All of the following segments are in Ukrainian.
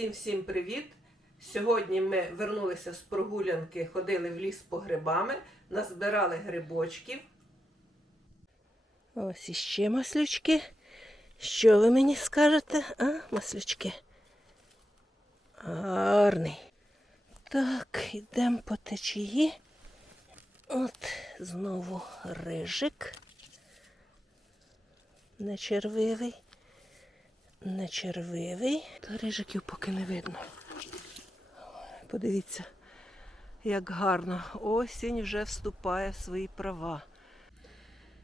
Всім-всім привіт! Сьогодні ми вернулися з прогулянки, ходили в ліс по грибами, назбирали грибочків. Ось іще маслючки. Що ви мені скажете, а, маслючки? Гарний. Так, йдемо по течії. От знову рижик. Не червивий. Не червивий. Та рижиків поки не видно. Подивіться, як гарно. Осінь вже вступає в свої права.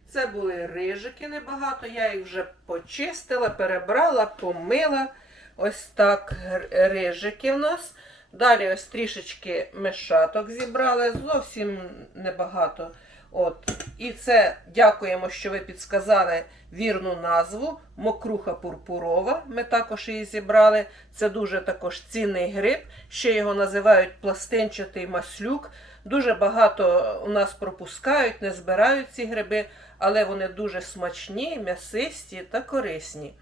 Це були рижики небагато, я їх вже почистила, перебрала, помила. Ось так рижики в нас. Далі ось трішечки мешаток зібрали, зовсім небагато. От. І це дякуємо, що ви підсказали вірну назву мокруха пурпурова. Ми також її зібрали. Це дуже також цінний гриб. Ще його називають пластинчатий маслюк. Дуже багато у нас пропускають, не збирають ці гриби, але вони дуже смачні, м'ясисті та корисні.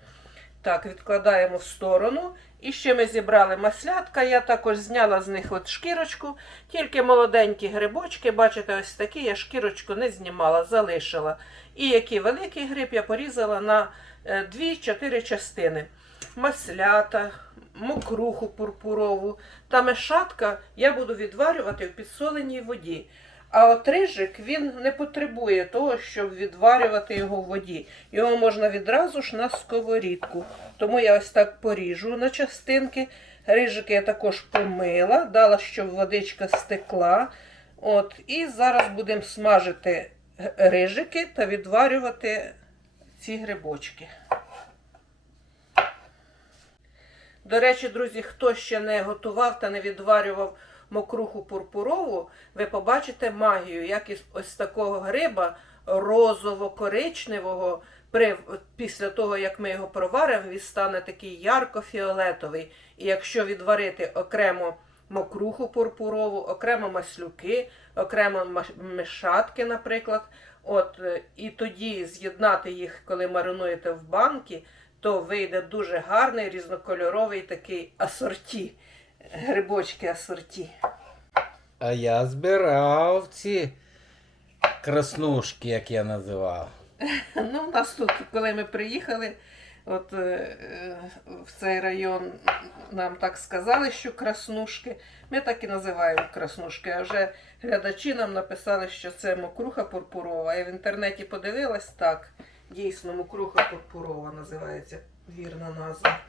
Так, відкладаємо в сторону. І ще ми зібрали маслятка. Я також зняла з них от шкірочку. Тільки молоденькі грибочки, бачите, ось такі я шкірочку не знімала, залишила. І який великий гриб я порізала на 2-4 частини. Маслята, мокруху пурпурову та мешатка я буду відварювати в підсоленій воді. А от рижик він не потребує того, щоб відварювати його в воді. Його можна відразу ж на сковорідку. Тому я ось так поріжу на частинки. Рижики я також помила, дала, щоб водичка стекла. От, і зараз будемо смажити рижики та відварювати ці грибочки. До речі, друзі, хто ще не готував та не відварював мокруху пурпурову, ви побачите магію, як із ось такого гриба розово-коричневого, при, після того, як ми його проваримо, він стане такий ярко-фіолетовий. І якщо відварити окремо мокруху пурпурову, окремо маслюки, окремо мешатки, наприклад, от, е, і тоді з'єднати їх, коли маринуєте в банки, то вийде дуже гарний різнокольоровий такий асорті. Грибочки асорті. А я збирав ці краснушки, як я називав. Ну, у нас тут, коли ми приїхали, от е, в цей район нам так сказали, що краснушки. Ми так і називаємо краснушки. А вже глядачі нам написали, що це мокруха пурпурова. Я в інтернеті подивилась так. Дійсно, мокруха пурпурова називається вірна назва.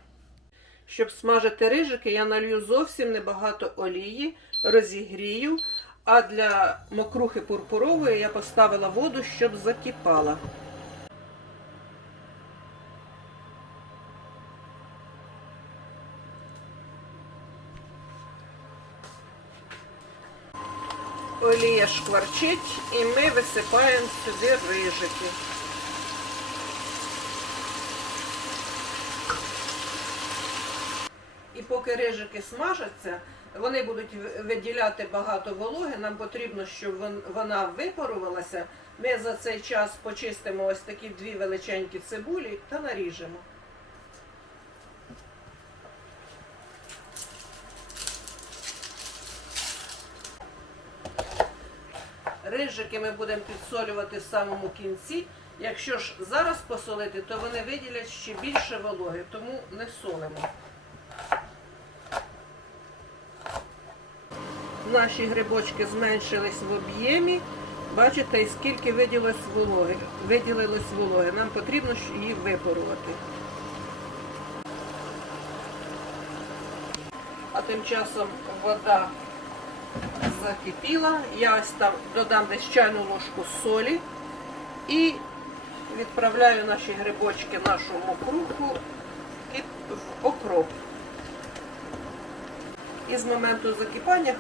Щоб смажити рижики, я налью зовсім небагато олії, розігрію. А для мокрухи пурпурової я поставила воду, щоб закипала. Олія шкварчить і ми висипаємо сюди рижики. І поки рижики смажаться, вони будуть виділяти багато вологи. Нам потрібно, щоб вона випарувалася. Ми за цей час почистимо ось такі дві величенькі цибулі та наріжемо. Рижики ми будемо підсолювати в самому кінці. Якщо ж зараз посолити, то вони виділять ще більше вологи, тому не солимо. Наші грибочки зменшились в об'ємі. Бачите, скільки виділилось вологи. Виділилось вологи. Нам потрібно її випарувати. А тим часом вода закипіла. Я ось там додам десь чайну ложку солі і відправляю наші грибочки, нашу мокруху в окроп. І з моменту закипання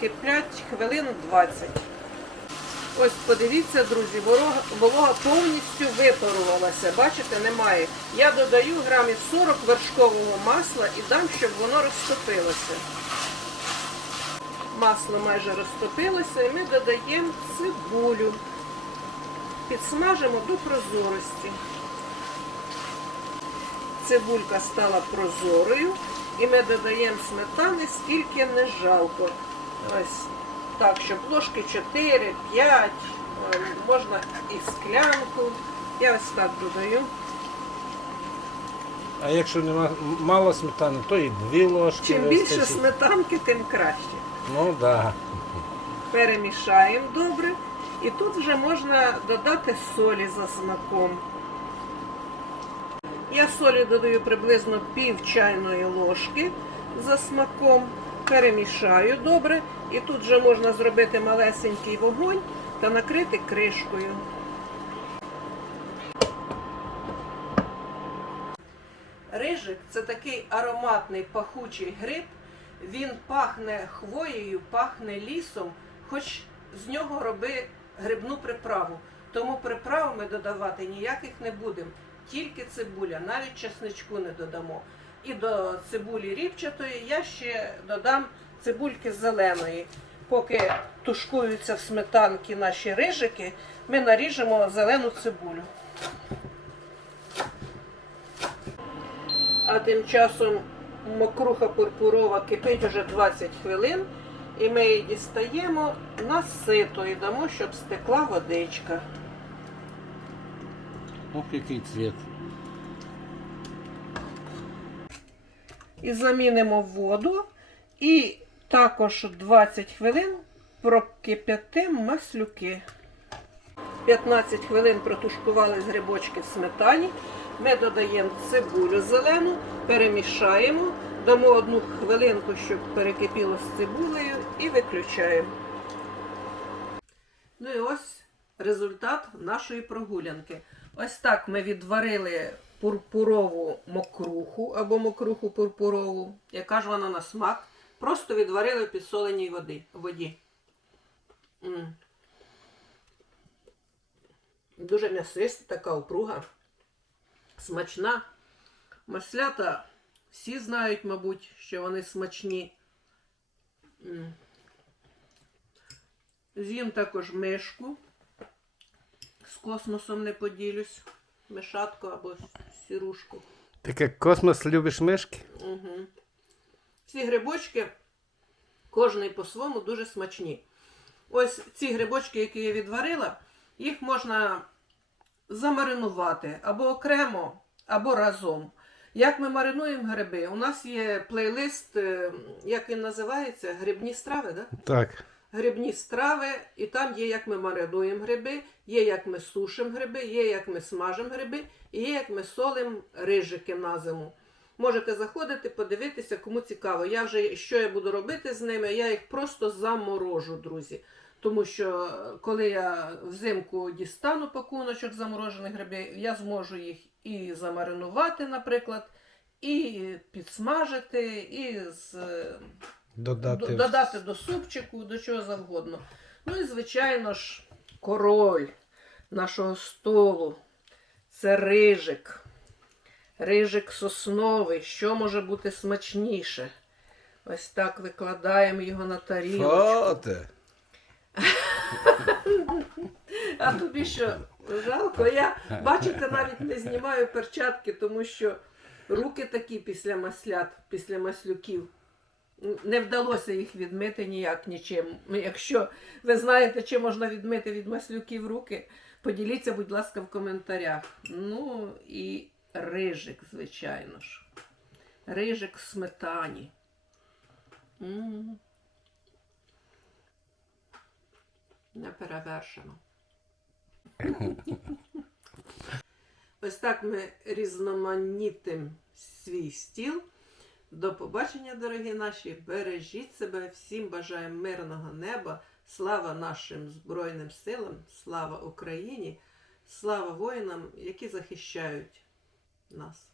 киплять хвилин 20. Ось подивіться, друзі, волога повністю випарувалася. Бачите, немає. Я додаю грамів 40 вершкового масла і дам, щоб воно розтопилося. Масло майже розтопилося і ми додаємо цибулю. Підсмажимо до прозорості. Цибулька стала прозорою. І ми додаємо сметани, скільки не жалко. Ось так, щоб ложки 4, 5, е, можна і склянку. Я ось так додаю. А якщо нема мало сметани, то і дві ложки. Чим більше вистачить. сметанки, тим краще. Ну так. Да. Перемішаємо добре. І тут вже можна додати солі за смаком. Я солі додаю приблизно пів чайної ложки за смаком. Перемішаю добре. І тут вже можна зробити малесенький вогонь та накрити кришкою. Рижик це такий ароматний пахучий гриб. Він пахне хвоєю, пахне лісом, хоч з нього роби грибну приправу. Тому приправ ми додавати ніяких не будемо. Тільки цибуля, навіть чесничку не додамо. І до цибулі ріпчатої я ще додам цибульки зеленої. Поки тушкуються в сметанки наші рижики, ми наріжемо зелену цибулю. А тим часом мокруха пурпурова кипить уже 20 хвилин. І ми її дістаємо на сито і дамо, щоб стекла водичка. Ох, який цвіт. І замінимо воду. І також 20 хвилин прокип'ятимо маслюки. 15 хвилин протушкували з грибочки в сметані. Ми додаємо цибулю зелену, перемішаємо, дамо одну хвилинку, щоб перекипіло з цибулею, і виключаємо. Ну і ось результат нашої прогулянки. Ось так ми відварили пурпурову мокруху або мокруху пурпурову, яка ж вона на смак. Просто відварили в підсоленій води, воді. М. Дуже м'ясиста, така опруга, смачна. Маслята всі знають, мабуть, що вони смачні. М. З'їм також мишку. Космосом не поділюсь. Мишатку або сірушку. Ти як космос любиш мишки? Угу. Ці грибочки, кожний по-своєму, дуже смачні. Ось ці грибочки, які я відварила, їх можна замаринувати або окремо, або разом. Як ми маринуємо гриби? У нас є плейлист, е, як він називається? Грибні страви, да? Так. Грибні страви, і там є, як ми маринуємо гриби, є, як ми сушимо гриби, є, як ми смажимо гриби, і є, як ми солимо рижики на зиму. Можете заходити, подивитися, кому цікаво. Я вже що я буду робити з ними, я їх просто заморожу, друзі. Тому що е, коли я взимку дістану пакуночок заморожених грибів, я зможу їх і замаринувати, наприклад, і підсмажити, і з Додати. Додати до супчику, до чого завгодно. Ну і, звичайно ж, король нашого столу. Це рижик. Рижик сосновий. Що може бути смачніше? Ось так викладаємо його на тарілочку. А тобі що, жалко? Я, бачите, навіть не знімаю перчатки, тому що руки такі після маслят, після маслюків. Не вдалося їх відмити ніяк нічим. Ну, Якщо ви знаєте, чим можна відмити від маслюків руки, поділіться, будь ласка, в коментарях. Ну і рижик, звичайно ж. Рижик в сметані. М. Неперевершено. Ось так ми різноманітим свій стіл. До побачення, дорогі наші. Бережіть себе. Всім бажаємо мирного неба. Слава нашим Збройним силам, слава Україні, слава воїнам, які захищають нас.